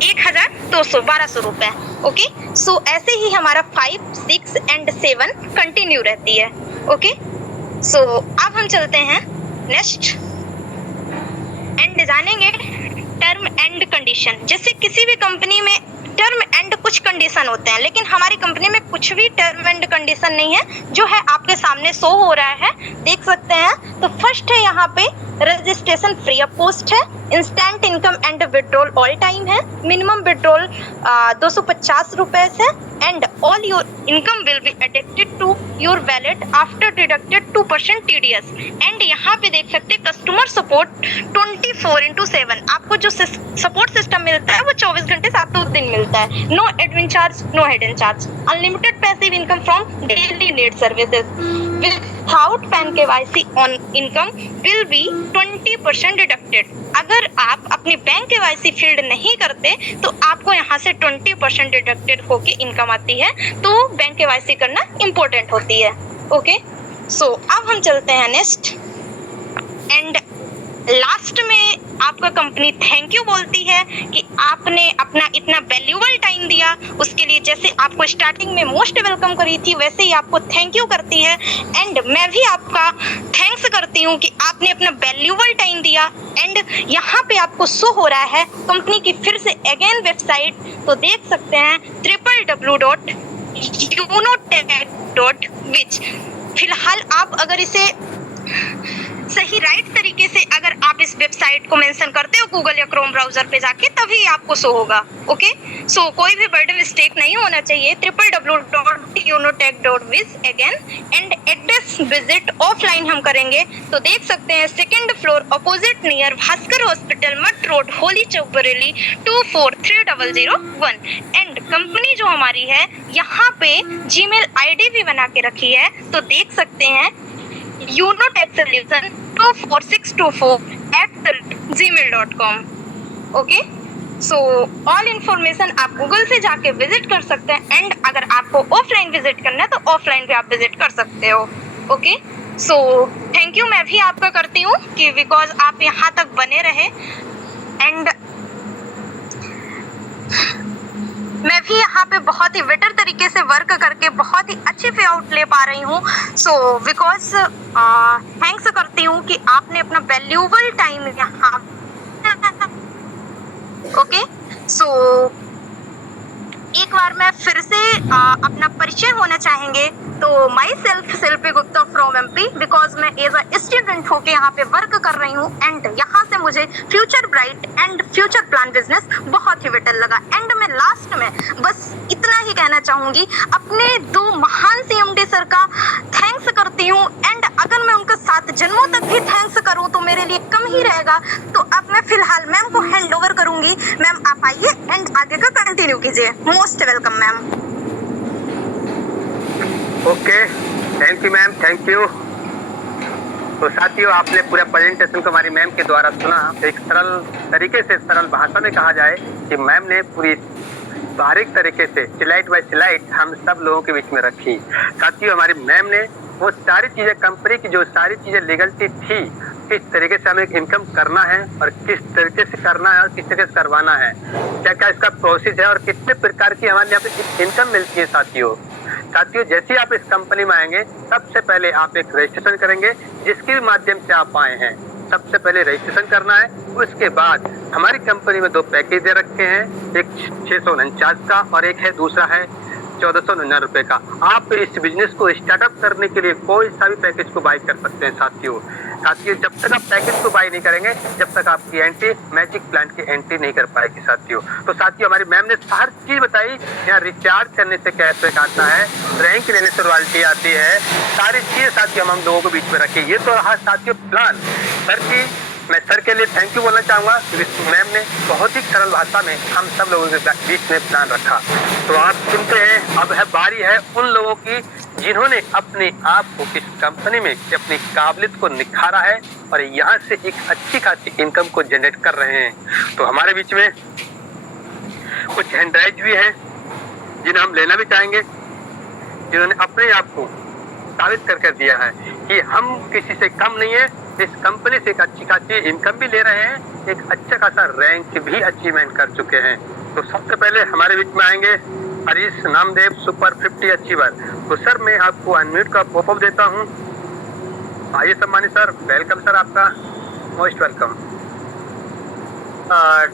1200 रुपए। ओके, सो ऐसे ही हमारा 5, 6 एंड 7 कंटिन्यू रहती है। ओके, सो अब हम चलते हैं नेक्स्ट एंड जानेंगे टर्म एंड कंडीशन। जैसे किसी भी कंपनी में टर्म एंड कुछ कंडीशन होते हैं, लेकिन हमारी कंपनी में कुछ भी टर्म एंड कंडीशन नहीं है, जो है आपके सामने शो हो रहा है, देख सकते हैं। तो फर्स्ट है यहाँ पे रजिस्ट्रेशन फ्री ऑफ कॉस्ट है। Instant income and withdrawal all time है। मिनिमम विड्रॉल 250 रुपए है and all your income will be addicted to your wallet after deducted 2% TDS। And यहाँ पे देख सकते हैं कस्टमर सपोर्ट 24/7। आपको जो सपोर्ट सिस्टम मिलता है वो 24 घंटे 7 दिन मिलता है। No admin charge, no hidden charge. Unlimited passive income from daily need services without PAN KYC on income will be 20% deducted. अगर आप अपनी बैंक KYC फील्ड नहीं करते तो आपको यहाँ से 20% डिडक्टेड होके इनकम आती है। तो बैंक KYC करना इम्पोर्टेंट होती है। ओके, सो अब हम चलते हैं नेक्स्ट एंड लास्ट में आपका कंपनी थैंक यू बोलती है कि आपने अपना इतना वैल्यूबल टाइम दिया। उसके लिए जैसे आपको स्टार्टिंग में मोस्ट वेलकम करी थी वैसे ही आपको थैंक यू करती है। एंड मैं भी आपका थैंक्स करती हूँ कि आपने अपना वैल्यूबल टाइम दिया। एंड यहाँ पे आपको शो हो रहा है कंपनी की फिर से अगेन वेबसाइट, तो देख सकते हैं www.unotech.biz। फिलहाल आप अगर इसे सही राइट तरीके से अगर आप इस वेबसाइट को मेंशन करते हो गूगल या क्रोम ब्राउजर पे जाके तभी आपको शो होगा। ओके, सो कोई भी बर्ड मिस्टेक नहीं होना चाहिए। www.unotech.biz again and address visit offline हम करेंगे तो देख सकते हैं 2nd floor opposite near Bhaskar hospital मट road Holi Chowk Bareilly 243001। And company जो हमारी है यहाँ पे जीमेल ID भी बना के रखी है, तो देख सकते हैं unotech solution 24624@gmail.com। Okay, so all information आप गूगल से जाके विजिट कर सकते हैं एंड अगर आपको ऑफलाइन विजिट करना है तो ऑफलाइन भी आप विजिट कर सकते हो। ओके, सो थैंक यू मैं भी आपका करती हूँ कि बिकॉज आप यहाँ तक बने रहे एंड मैं भी यहाँ पे बहुत ही बेटर तरीके से वर्क करके बहुत ही अच्छी पे आउट ले पा रही हूँ। सो बिकॉज थैंक्स करती हूँ कि आपने अपना वैल्यूबल टाइम यहाँ। ओके, सो एक बार मैं फिर से अपना परिचय होना चाहेंगे तो my self Shilpi Gupta from MP because मैं एज अ स्टूडेंट होके यहाँ पे वर्क कर रही हूँ एंड यहाँ से मुझे future bright and future plan business बहुत ही बेटर लगा। एंड मैं लास्ट में बस इतना ही कहना चाहूँगी, अपने 2 महान CMD सर का थैंक्स करती हूँ एंड अगर मैं उनके 7 जन्मों तक भी थैंक्स करूँ तो मेरे लिए कम ही रहेगा। तो अब मैं फिलहाल मैम को हैंड ओवर करूँगी। मैम आप आइए एंड आगे का कंटिन्यू कीजिए। Most welcome ma'am. Okay, thank you ma'am, thank you. तो साथियों, आपने पूरा प्रेजेंटेशन को हमारी मैम के द्वारा सुना। एक सरल तरीके से सरल भाषा में कहा जाए कि मैम ने पूरी बारीक तरीके से स्लाइड बाय स्लाइड हम सब लोगों के बीच में रखी। साथियों, हमारी मैम ने वो सारी चीजें, कंपनी की जो सारी चीजें लीगलिटी थी, किस तरीके से हमें इनकम करना है और किस तरीके से करना है और किस तरीके से करवाना है, क्या क्या इसका प्रोसेस है और कितने प्रकार की हमारे यहाँ पे इनकम मिलती है। साथियों, जैसे ही आप इस कंपनी में आएंगे, सबसे पहले आप एक रजिस्ट्रेशन करेंगे, जिसके भी माध्यम से आप आए हैं। सबसे पहले रजिस्ट्रेशन करना है। उसके बाद हमारी कंपनी में 2 पैकेज दे रखे हैं, एक 649 का और एक है दूसरा है 1499 रुपए का। आप इस बिजनेस को स्टार्टअप करने के लिए कोई सा भी पैकेज को बाई कर सकते हैं। साथियों, जब तक आप पैकेज को बाई नहीं करेंगे, जब तक आपकी एंट्री मैजिक प्लांट की एंट्री नहीं कर पाएगी। साथियों, तो साथियों, हमारी मैम ने हर चीज बताई। यहाँ रिचार्ज करने से कैशबैक आता है, रैंक लेने से रॉयल्टी आती है, सारी चीज साथियों हम लोगों को बीच में रखी। ये तो रहा साथियों प्लान। सर की मैं सर के लिए थैंक यू बोलना चाहूँगा, मैम ने बहुत ही सरल भाषा में हम सब लोगों के बीच में प्लान रखा। तो आप सुनते हैं, अब है बारी है उन लोगों की जिन्होंने अपने आप को इस कंपनी में अपनी काबिलियत को निखारा है और यहाँ से एक अच्छी खासी इनकम को जनरेट कर रहे हैं। तो हमारे बीच में कुछ हैंडराइज भी हैं जिन्हें हम लेना भी चाहेंगे, जिन्होंने अपने आप को साबित करके दिया है कि हम किसी से कम नहीं है। इस कंपनी से एक अच्छी खासी इनकम भी ले रहे हैं, एक अच्छा खासा रैंक भी अचीवमेंट कर चुके हैं। तो सबसे पहले हमारे बीच में आएंगे हरीश नामदेव, सुपर 50 अचीवर। तो सर, मैं आपको अनम्यूट का पॉपअप देता हूँ। आइए सम्मानित सर, वेलकम सर, आपका most welcome.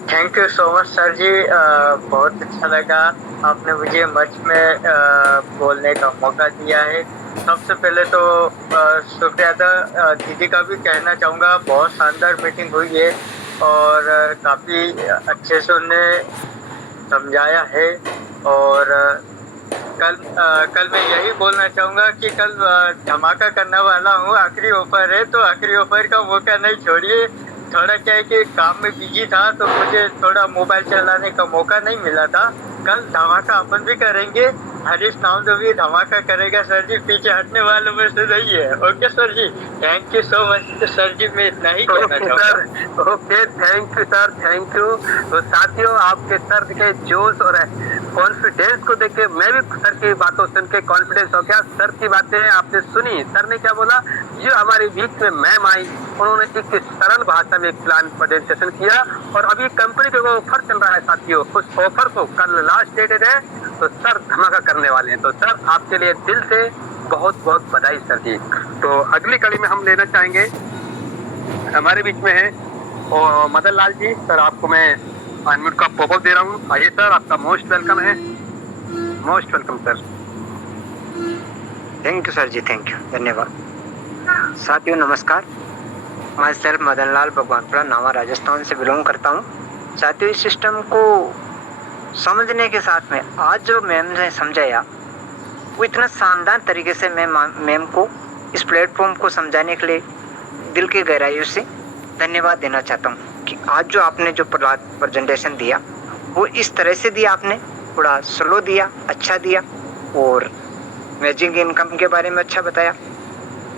Thank you so much sir ji, बहुत अच्छा लगा आपने मुझे मंच में बोलने का मौका दिया है। सबसे पहले तो शुक्रिया अदा दीदी का भी कहना चाहूँगा, बहुत शानदार मीटिंग हुई है और काफ़ी अच्छे से उन्हें समझाया है। और कल मैं यही बोलना चाहूँगा कि कल धमाका करने वाला हूँ। आखिरी ऑफर है, तो आखिरी ऑफर का मौका नहीं छोड़िए। थोड़ा क्या है कि काम में बिजी था, तो मुझे थोड़ा मोबाइल चलाने का मौका नहीं मिला था। कल धमाका अपन भी करेंगे, हरीश नामदेव भी धमाका करेगा सर जी, पीछे हटने वालों में से नहीं है। Okay sir ji, thank you so much sir ji, मैं इतना ही कहना चाहूँगा। Okay, thank you sir, thank you. तो साथियों, आपके सर के जोश और कॉन्फिडेंस को देख के मैं भी सर की बातों सुन के कॉन्फिडेंस हो गया। सर की बातें आपने सुनी, सर ने क्या बोला, जो हमारे बीच में मैम आई, उन्होंने एक सरल भाषा में एक प्लान प्रेजेंटेशन किया और अभी कंपनी का ऑफर चल रहा है। साथियों, उस ऑफर को कल लास्ट डेट है, तो सर धमाका करने वाले हैं। तो सर, आपके लिए दिल से बहुत बहुत बधाई सर जी। तो अगली कड़ी में हम लेना चाहेंगे, हमारे बीच में है और मदन लाल जी। सर, आपको मैं अनम्यूट का पॉपअप दे रहा हूँ। आइए सर, आपका मोस्ट वेलकम है, most welcome sir. Thank you sir ji, thank you, धन्यवाद। साथियों नमस्कार, मैं सर मदन लाल भगवानपुरा नावा राजस्थान से बिलोंग करता हूँ। साथियों, इस सिस्टम को समझने के साथ में आज जो मैम ने समझाया, वो इतना शानदार तरीके से मैं मैम को इस प्लेटफॉर्म को समझाने के लिए दिल की गहराइयों से धन्यवाद देना चाहता हूँ कि आज जो आपने जो प्रेजेंटेशन दिया, वो इस तरह से दिया, आपने थोड़ा स्लो दिया, अच्छा दिया और मैजिक इनकम के बारे में अच्छा बताया।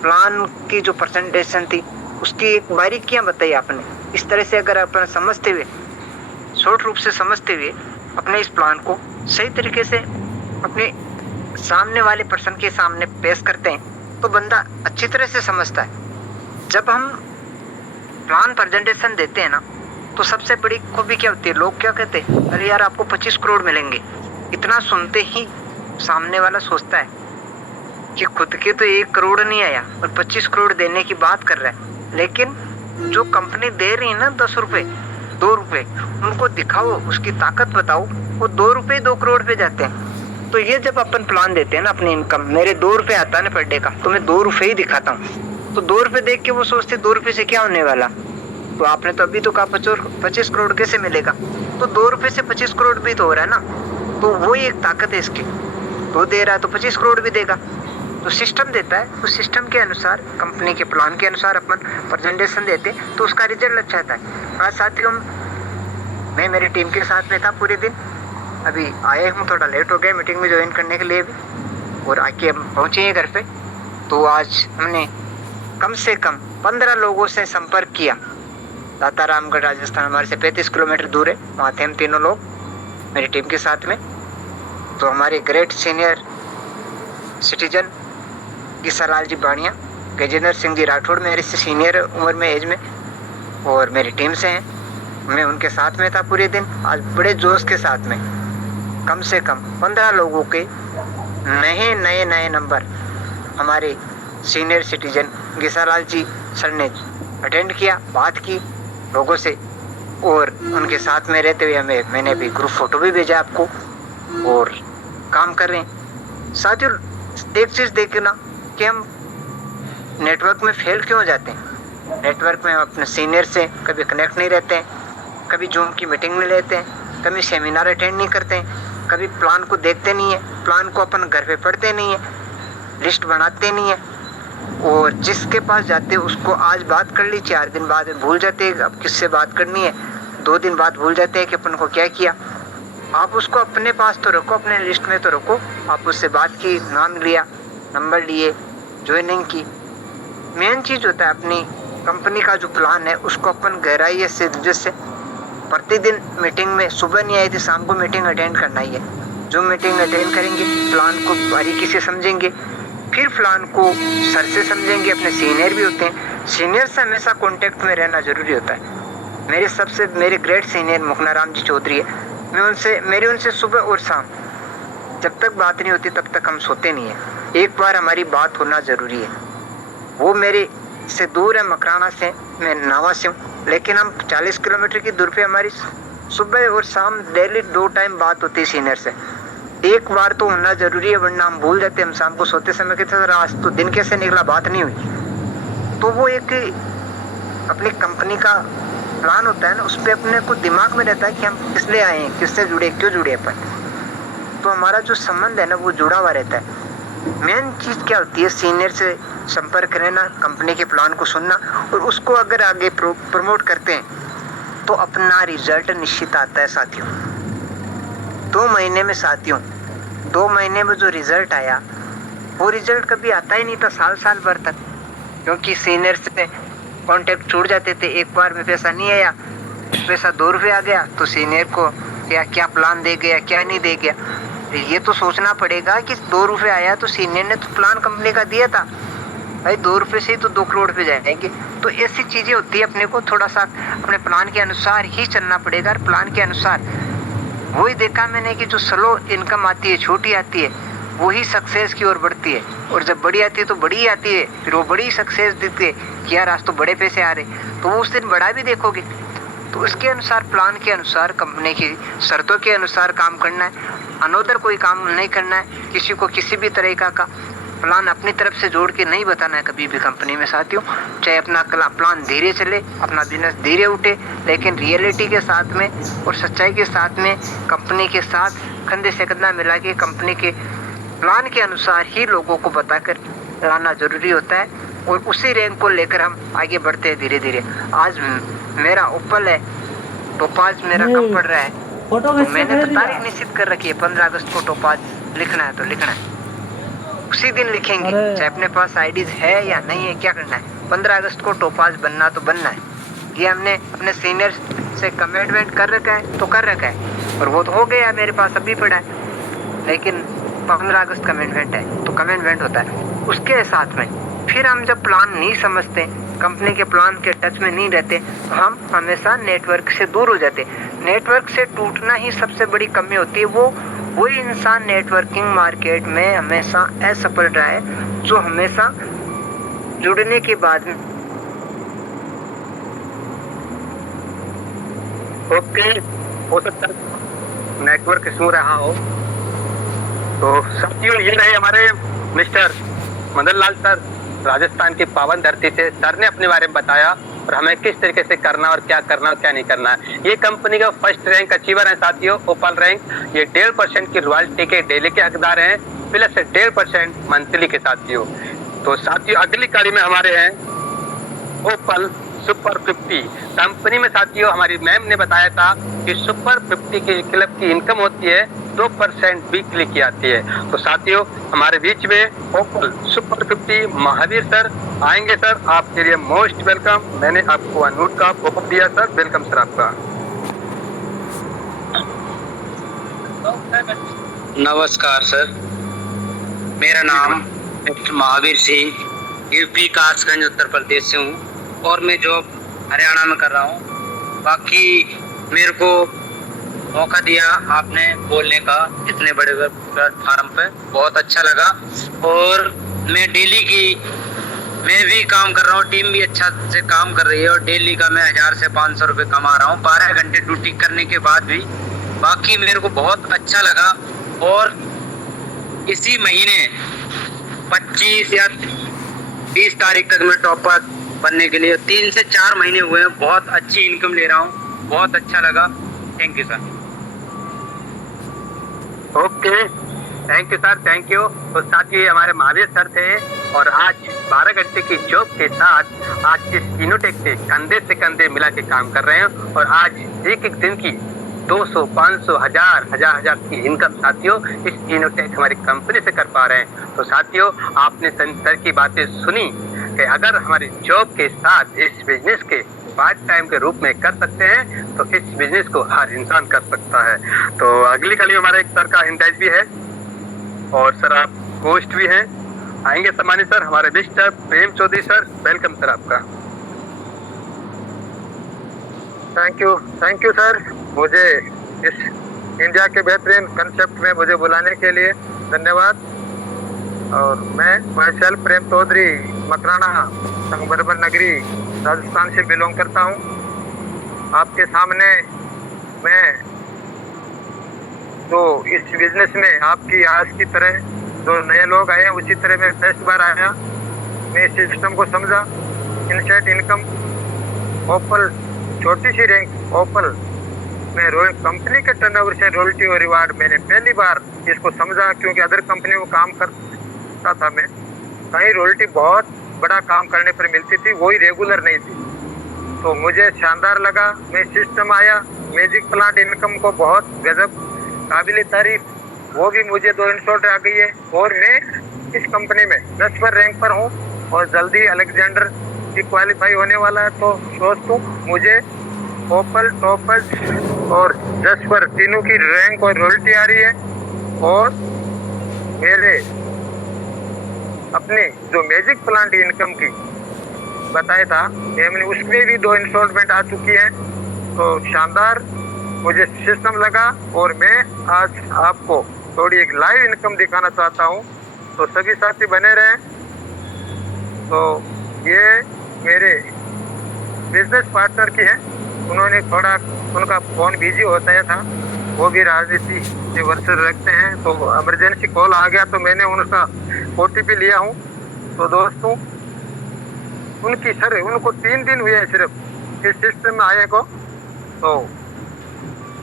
प्लान की जो प्रेजेंटेशन थी, उसकी एक बारीकियाँ बताई आपने। इस तरह से अगर अपन समझते हुए, शॉर्ट रूप से समझते हुए अपने इस प्लान को सही तरीके से अपने सामने वाले पर्सन के सामने पेश करते हैं, तो बंदा अच्छी तरह से समझता है। जब हम प्लान प्रेजेंटेशन देते हैं ना, तो सबसे बड़ी खूबी क्या होती है, लोग क्या कहते हैं, अरे यार आपको 25 करोड़ मिलेंगे। इतना सुनते ही सामने वाला सोचता है कि खुद के तो 1 करोड़ नहीं आया और 25 करोड़ देने की बात कर रहा है। लेकिन जो कंपनी दे रही है ना 10 रुपये 2 रुपये, उनको दिखाओ, उसकी ताकत बताओ, वो 2 रुपये 2 करोड़ पे जाते हैं। तो ये जब अपन प्लान देते हैं ना, अपनी इनकम, मेरे 2 रुपये आता है ना पर डे का, तो मैं 2 रुपये ही दिखाता हूँ। तो 2 रुपये देख के वो सोचते 2 रुपये से क्या होने वाला, तो आपने तो अभी तो कहा 25 करोड़ कैसे मिलेगा, तो 2 रुपये से 25 करोड़ भी तो हो रहा है ना। तो वो एक ताकत है इसकी, तो दे रहा है तो 25 करोड़ भी देगा। तो सिस्टम देता है, उस सिस्टम के अनुसार, कंपनी के प्लान के अनुसार अपन प्रेजेंटेशन देते तो उसका रिजल्ट अच्छा आता है। आज साथियों, मैं मेरी टीम के साथ में था पूरे दिन, अभी आए हूँ, थोड़ा लेट हो गया मीटिंग में ज्वाइन करने के लिए भी, और आके हम पहुँचे हैं घर पे। तो आज हमने कम से कम 15 लोगों से संपर्क किया। दातारामगढ़ राजस्थान हमारे से 35 किलोमीटर दूर है, वहाँ थे हम तीनों लोग मेरी टीम के साथ में। तो हमारे ग्रेट सीनियर सिटीजन किसालाल जी बाणिया, गजेंद्र सिंह जी राठौड़ मेरे से सीनियर उम्र में, एज में, और मेरी टीम से हैं। मैं उनके साथ में था पूरे दिन। आज बड़े जोश के साथ में कम से कम 15 लोगों के नए नंबर हमारे सीनियर सिटीजन किसालाल जी सर ने अटेंड किया, बात की लोगों से, और उनके साथ में रहते हुए मैंने भी ग्रुप फोटो भी भेजा आपको, और काम कर रहे हैं। साथियों, एक चीज़ देखना कि हम नेटवर्क में फेल क्यों हो जाते हैं। नेटवर्क में हम अपने सीनियर से कभी कनेक्ट नहीं रहते हैं, कभी जूम की मीटिंग नहीं लेते हैं, कभी सेमिनार अटेंड नहीं करते हैं, कभी प्लान को देखते नहीं है, प्लान को अपन घर पे पढ़ते नहीं है, लिस्ट बनाते नहीं है, और जिसके पास जाते हैं उसको आज बात कर ली, 4 दिन बाद भूल जाते हैं अब किससे बात करनी है, 2 दिन बाद भूल जाते हैं कि अपन को क्या किया। आप उसको अपने पास तो रखो, अपने लिस्ट में तो रखो। आप उससे बात की, नाम लिया, नंबर लिए, ज्वाइनिंग की। मेन चीज़ होता है अपनी कंपनी का जो प्लान है उसको अपन गहराई से जैसे प्रतिदिन मीटिंग में, सुबह नहीं आई थी शाम को मीटिंग अटेंड करना ही है। जो मीटिंग अटेंड करेंगे, प्लान को बारीकी से समझेंगे, फिर प्लान को सर से समझेंगे। अपने सीनियर भी होते हैं, सीनियर से हमेशा कांटेक्ट में रहना जरूरी होता है। मेरे ग्रेट सीनियर मुखनाराम जी चौधरी है, मेरी उनसे सुबह और शाम जब तक बात नहीं होती तब तक हम सोते नहीं है। एक बार हमारी बात होना जरूरी है। वो मेरे से दूर है, मकराना से, मैं नावा से हूँ, लेकिन हम 40 किलोमीटर की दूर पे हमारी सुबह और शाम डेली 2 टाइम बात होती है सीनियर से। एक बार तो होना जरूरी है, वरना हम भूल जाते हैं। हम शाम को सोते समय कहते हैं आज तो दिन कैसे निकला, बात नहीं हुई। तो वो एक अपनी कंपनी का प्लान होता है ना, उस पर अपने को दिमाग में रहता है कि हम किस लिए आए हैं, किससे जुड़े, क्यों जुड़े अपन। तो हमारा जो संबंध है ना वो जुड़ा हुआ रहता है। मेन चीज़ क्या होती है, सीनियर से संपर्क रहना, कंपनी के प्लान को सुनना, और उसको अगर आगे प्रमोट करते हैं तो अपना रिजल्ट निश्चित आता है साथियों। 2 महीने में साथियों, 2 महीने में जो रिजल्ट आया वो रिजल्ट कभी आता ही नहीं था साल भर तक, क्योंकि सीनियर से कांटेक्ट छूट जाते थे। एक बार में पैसा नहीं आया, पैसा 2 रुपये आ गया तो सीनियर को क्या प्लान दे गया, क्या नहीं दे गया। ये तो सोचना पड़ेगा कि 2 रुपये आया तो सीनियर ने तो प्लान कंपनी का दिया था भाई, 2 रुपये से ही तो 2 करोड़ पे जाएंगे। तो ऐसी चीज़ें होती है, अपने को थोड़ा सा अपने प्लान के अनुसार ही चलना पड़ेगा। और प्लान के अनुसार वही देखा मैंने कि जो स्लो इनकम आती है, छोटी आती है, वही सक्सेस की ओर बढ़ती है, और जब बड़ी आती है तो बड़ी आती है, फिर वो बड़ी सक्सेस देती है कि यार आज तो बड़े पैसे आ रहे, तो वो उस दिन बड़ा भी देखोगे। तो उसके अनुसार, प्लान के अनुसार, कंपनी की शर्तों के अनुसार काम करना है। अनोदर कोई काम नहीं करना है, किसी को किसी भी तरीका का प्लान अपनी तरफ से जोड़ के नहीं बताना है कभी भी कंपनी में साथियों। चाहे अपना प्लान धीरे चले, अपना बिजनेस धीरे उठे, लेकिन रियलिटी के साथ में और सच्चाई के साथ में कंपनी के साथ कंधे से कंधा मिला के कंपनी के प्लान के अनुसार ही लोगों को बताकर लाना जरूरी होता है, और उसी रैंक को लेकर हम आगे बढ़ते हैं धीरे धीरे। आज मेरा ओपल है, टोपाज मेरा कम पड़ रहा है, तो मैंने तो तारीख निश्चित कर रखी है 15 अगस्त को टोपाज लिखना है तो लिखना है, उसी दिन लिखेंगे, चाहे अपने पास आईडीज है या नहीं है, क्या करना है। 15 अगस्त को टोपाज बनना तो बनना है। ये हमने अपने सीनियर से कमिटमेंट कर रखा है तो कर रखा है, और वो तो हो गया, मेरे पास अभी पड़ा है, लेकिन 15 अगस्त कमिटमेंट है तो कमिटमेंट होता है। उसके साथ में फिर हम जब प्लान नहीं समझते, कंपनी के प्लान के टच में नहीं रहते, तो हम हमेशा नेटवर्क से दूर हो जाते। नेटवर्क से टूटना ही सबसे बड़ी कमी होती है। वही इंसान नेटवर्किंग मार्केट में हमेशा असफल रहा है जो हमेशा जुड़ने के बाद में ओके हो सकता है नेटवर्क इशू रहा हो। तो साथियों, ये रहे हमारे मिस्टर मदन लाल सर, राजस्थान की पावन धरती से। सर ने अपने बारे में बताया और हमें किस तरीके से करना और क्या करना और क्या नहीं करना है। ये कंपनी का फर्स्ट रैंक अचीवर है साथियों, ओपल रैंक। ये 1.5% की रॉयल्टी के डेली के हकदार हैं, प्लस 1.5% मंथली के साथियों। तो साथियों, अगली कड़ी में हमारे हैं ओपल सुपर 50 कंपनी में साथियों। हमारी मैम ने बताया था कि सुपर 50 की क्लब की इनकम होती है 2% वीकली की आती है। तो साथियों, हमारे बीच में ओपल सुपर 50 महावीर सर आएंगे। सर, आपके लिए मोस्ट वेलकम। मैंने आपको अनम्यूट का हुक्म दिया सर, वेलकम सर आपका। नमस्कार सर, मेरा नाम मिस्टर महावीर सिंह, यूपी कासगंज उत्तर प्रदेश से हूँ और मैं जॉब हरियाणा में कर रहा हूँ। बाकी मेरे को मौका दिया आपने बोलने का इतने बड़े प्लेटफार्म पे, बहुत अच्छा लगा। और मैं मैं भी काम कर रहा हूँ, टीम भी अच्छा से काम कर रही है और डेली का मैं 1000 से 500 रुपये कमा रहा हूँ 12 घंटे ड्यूटी करने के बाद भी। बाकी मेरे को बहुत अच्छा लगा और इसी महीने 25 या 20 तारीख तक मैं टॉपर बनने के लिए 3 से 4 महीने हुए हैं, बहुत अच्छी इनकम ले रहा हूँ, बहुत अच्छा लगा। Thank you sir. Okay, thank you sir, thank you. तो साथ ही हमारे महावीर सर थे और आज 12 घंटे की जॉब के साथ आज इस इनोटेक से कंधे से कंधे मिला के काम कर रहे हैं और आज एक एक दिन की 200, 500, 1000 की इनकम साथियों इस इनोटेक हमारी कंपनी से कर पा रहे हैं। तो साथियों, आपने सर की बातें सुनी कि अगर हमारी जॉब के साथ इस बिजनेस के पार्ट टाइम के रूप में कर सकते हैं तो इस बिजनेस को हर इंसान कर सकता है। तो अगली कड़ी हमारा एक सर का इंटरव्यू भी है और सर आप होस्ट भी हैं, आएंगे सम्मानित सर हमारे मिस्टर प्रेम चौधरी सर। वेलकम सर आपका। थैंक यू सर, मुझे इस इंडिया के बेहतरीन कंसेप्ट में मुझे बुलाने के लिए धन्यवाद। और मैं सेल्फ प्रेम चौधरी मकराना संगबरबर नगरी राजस्थान से बिलोंग करता हूँ। आपके सामने मैं जो इस बिजनेस में आपकी आज की तरह जो नए लोग आए हैं उसी तरह मैं फर्स्ट बार आया, मैं इस सिस्टम को समझा। इनसेट इनकम ओपल, छोटी सी रैंक ओपल में कंपनी के टर्नओवर से रॉयल्टी और रिवार्ड मैंने पहली बार इसको समझा, क्योंकि अदर कंपनी में काम करता था मैं, कहीं रॉयल्टी बहुत बड़ा काम करने पर मिलती थी, वही रेगुलर नहीं थी। तो मुझे शानदार लगा, मैं सिस्टम आया, मैजिक प्लांट इनकम को बहुत गजब काबिल तारीफ, वो भी मुझे 2 इंस्टॉल आ गई है और मैं इस कंपनी में 10 पर रैंक पर हूँ और जल्दी अलेक्जेंडर की क्वालिफाई होने वाला है। तो दोस्तों, मुझे ओपल, टॉपर्स और 10 पर तीनों की रैंक और रॉयल्टी आ रही है और मेरे अपने जो मैजिक प्लांट इनकम की बताया था मैंने, उसमें भी 2 इंस्टॉलमेंट आ चुकी हैं। तो शानदार मुझे सिस्टम लगा और मैं आज आपको थोड़ी एक लाइव इनकम दिखाना चाहता हूँ, तो सभी साथी बने रहें। तो ये मेरे बिजनेस पार्टनर की है, उन्होंने थोड़ा उनका फ़ोन बिजी होता था, वो भी राजनीति के वर्षर रखते हैं, तो इमरजेंसी कॉल आ गया तो मैंने उनका OTP लिया हूँ। तो दोस्तों, उनको 3 दिन हुए हैं सिर्फ इस सिस्टम में आए को। तो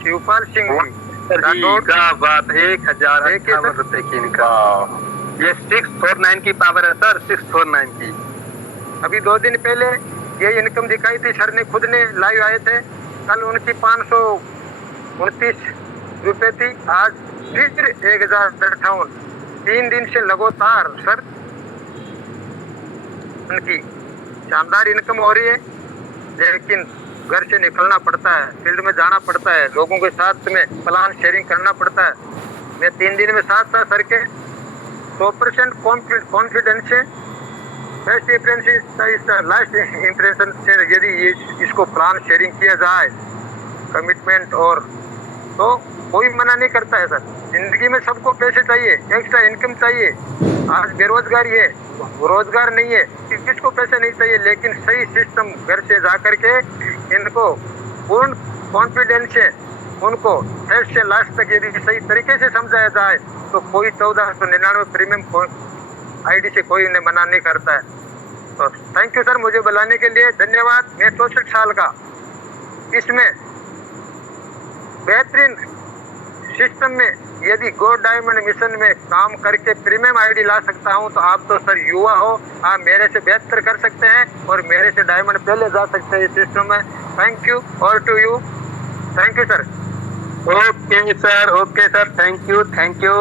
शिवपाल सिंह का बात 1051 रुपए की इनकम, ये 649 की पावर है सर, 649 की। अभी 2 दिन पहले ये इनकम दिखाई थी, सर ने खुद ने लाइव आए थे, कल उनकी 529 रुपये थी, आज फिर 1058। 3 दिन से लगातार सर उनकी शानदार इनकम हो रही है, लेकिन घर से निकलना पड़ता है, फील्ड में जाना पड़ता है, लोगों के साथ में प्लान शेयरिंग करना पड़ता है। मैं 3 दिन में साथ था सर के 100% कॉन्फिडेंस से फर्स्ट इम्प्रेशन लास्ट इम्प्रेशन से यदि इसको प्लान शेयरिंग किया जाए, कमिटमेंट और तो कोई मना नहीं करता है सर। जिंदगी में सबको पैसे चाहिए, एक्स्ट्रा इनकम चाहिए। आज बेरोजगारी है, रोजगार नहीं है, किसको पैसे नहीं चाहिए, लेकिन सही सिस्टम घर से जा करके इनको पूर्ण कॉन्फिडेंस से उनको फर्स्ट से लास्ट तक यदि सही तरीके से समझाया जाए तो कोई 1499 प्रीमियम ID से कोई उन्हें मना नहीं करता है। तो थैंक यू सर, मुझे बुलाने के लिए धन्यवाद। मैं 64 साल का इसमें बेहतरीन सिस्टम में यदि गोल्ड डायमंड मिशन में काम करके प्रीमियम ID ला सकता हूं, तो आप तो सर युवा हो, आप मेरे से बेहतर कर सकते हैं और मेरे से डायमंड पहले जा सकते हैं इस सिस्टम में। थैंक यू और to you, thank you sir. Okay sir, thank you.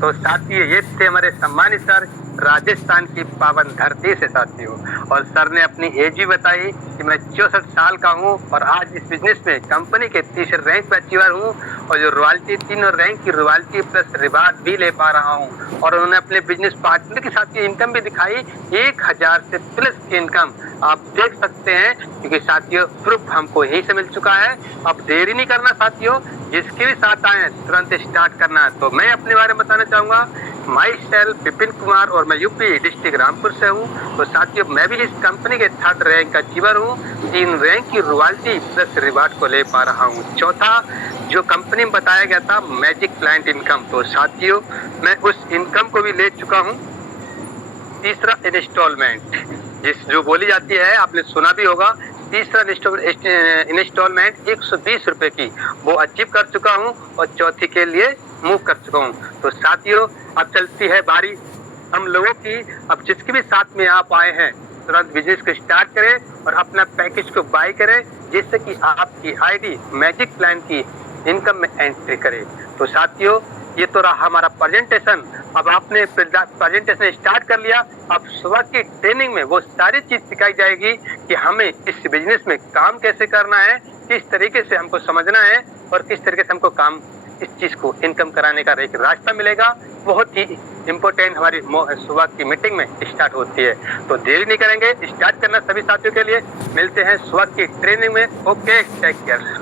तो साथी ये थे हमारे सम्मानित सर राजस्थान की पावन धरती से साथियों। और सर ने अपनी एज भी बताई कि मैं 64 साल का हूँ और आज इस बिजनेस में कंपनी के तीसरे रैंक पे अचीवर हूँ और जो रॉयल्टी 3 रैंक की रॉयल्टी प्लस रिवार्ड भी ले पा रहा हूँ। और उन्होंने अपने बिजनेस पार्टनर के साथ की इनकम भी दिखाई, 1000 से प्लस की इनकम आप देख सकते हैं, क्योंकि साथियों प्रूफ हमको यही से मिल चुका है। अब देरी नहीं करना साथियों, जिसके भी साथ आए तुरंत स्टार्ट करना है। तो मैं अपने बारे में बताना चाहूंगा, माई सेल्फ विपिन कुमार और मैं यूपी डिस्ट्रिक्ट रामपुर से हूँ। तो साथियों मैं भी इस कंपनी के 3rd रैंक का अचीवर हूँ, 3 रैंक की रॉयल्टी प्लस रिवार्ड को ले पा रहा हूँ। चौथा जो कंपनी में बताया गया था मैजिक क्लाइंट इनकम, तो साथियों मैं उस इनकम को भी ले चुका हूँ। तीसरा इंस्टॉलमेंट जो बोली जाती है, आपने सुना भी होगा, तीसरा इंस्टॉलमेंट 120 रुपए की वो अचीव कर चुका हूँ और चौथी के लिए मूव कर चुका हूँ। तो साथियों अब चलती है बारी हम लोगों की। अब जिसके भी साथ में आप आए हैं तुरंत बिजनेस को स्टार्ट करें और अपना पैकेज को बाय करें, जिससे कि आपकी आईडी मैजिक प्लान की इनकम में एंट्री करें। तो साथियों ये तो रहा हमारा प्रेजेंटेशन। अब आपने प्रेजेंटेशन स्टार्ट कर लिया, अब सुबह की ट्रेनिंग में वो सारी चीज सिखाई जाएगी कि हमें इस बिजनेस में काम कैसे करना है, किस तरीके से हमको समझना है और किस तरीके से हमको काम इस चीज को इनकम कराने का एक रास्ता मिलेगा। बहुत ही इम्पोर्टेंट हमारी सुबह की मीटिंग में स्टार्ट होती है। तो देरी नहीं करेंगे, स्टार्ट करना सभी साथियों के लिए। मिलते हैं सुबह की ट्रेनिंग में। Okay, take care.